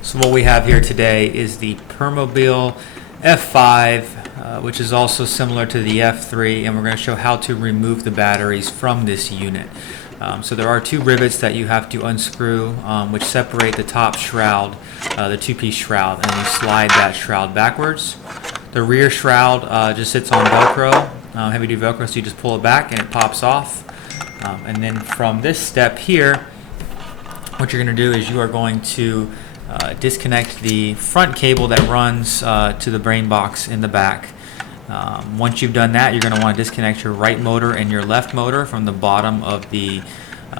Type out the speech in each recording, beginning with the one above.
So what we have here today is the Permobil F5, which is also similar to the F3, and we're going to show how to remove the batteries from this unit. So there are two rivets that you have to unscrew, which separate the top shroud, the two-piece shroud, and you slide that shroud backwards. The rear shroud just sits on Velcro, heavy-duty Velcro, so you just pull it back and it pops off. And then from this step here, what you're going to do is you are going to disconnect the front cable that runs to the brain box in the back. Once you've done that, you're going to want to disconnect your right motor and your left motor from the bottom of the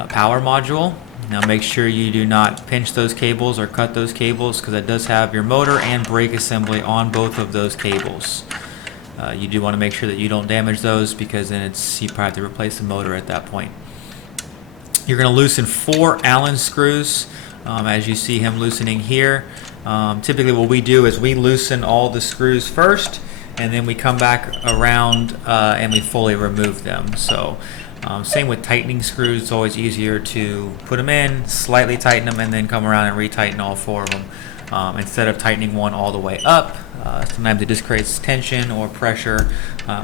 power module. Now make sure you do not pinch those cables or cut those cables, because it does have your motor and brake assembly on both of those cables. You do want to make sure that you don't damage those, because then you probably have to replace the motor at that point. You're going to loosen 4 Allen screws, as you see him loosening here. Typically what we do is we loosen all the screws first, and then we come back around and we fully remove them. So same with tightening screws. It's always easier to put them in, slightly tighten them, and then come around and retighten all 4 of them, instead of tightening one all the way up. Sometimes it just creates tension or pressure,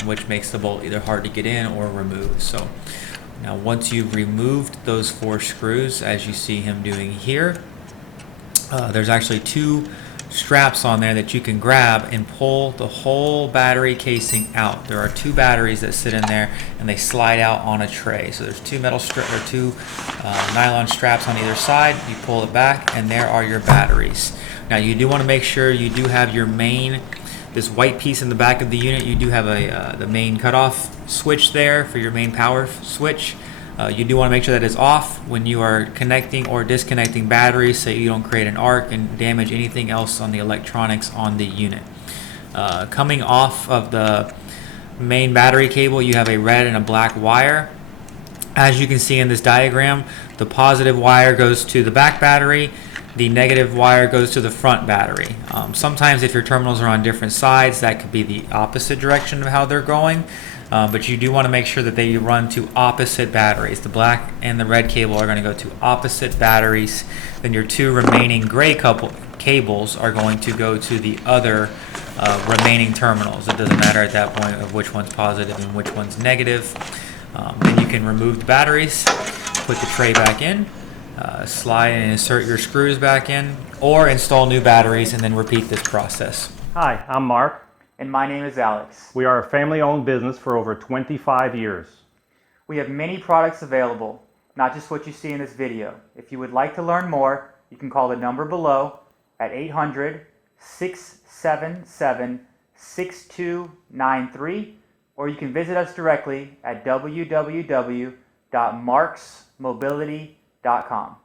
which makes the bolt either hard to get in or remove. So now once you've removed those 4 screws, as you see him doing here, there's actually 2 straps on there that you can grab and pull the whole battery casing out. There are 2 batteries that sit in there, and they slide out on a tray. So there's 2 nylon straps on either side. You pull it back, and there are your batteries. Now you do want to make sure you do have your main, this white piece in the back of the unit. You do have the main cutoff switch there for your main power switch. You do want to make sure that it's off when you are connecting or disconnecting batteries, so you don't create an arc and damage anything else on the electronics on the unit. Coming off of the main battery cable, you have a red and a black wire. As you can see in this diagram, the positive wire goes to the back battery, the negative wire goes to the front battery. Sometimes if your terminals are on different sides, that could be the opposite direction of how they're going. But you do want to make sure that they run to opposite batteries. The black and the red cable are going to go to opposite batteries. Then your 2 remaining gray cables are going to go to the other remaining terminals. It doesn't matter at that point of which one's positive and which one's negative. Then you can remove the batteries, put the tray back in, slide and insert your screws back in, or install new batteries and then repeat this process. Hi, I'm Mark. And my name is Alex. We are a family-owned business for over 25 years. We have many products available, not just what you see in this video. If you would like to learn more, you can call the number below at 800-677-6293, or you can visit us directly at www.marksmobility.com.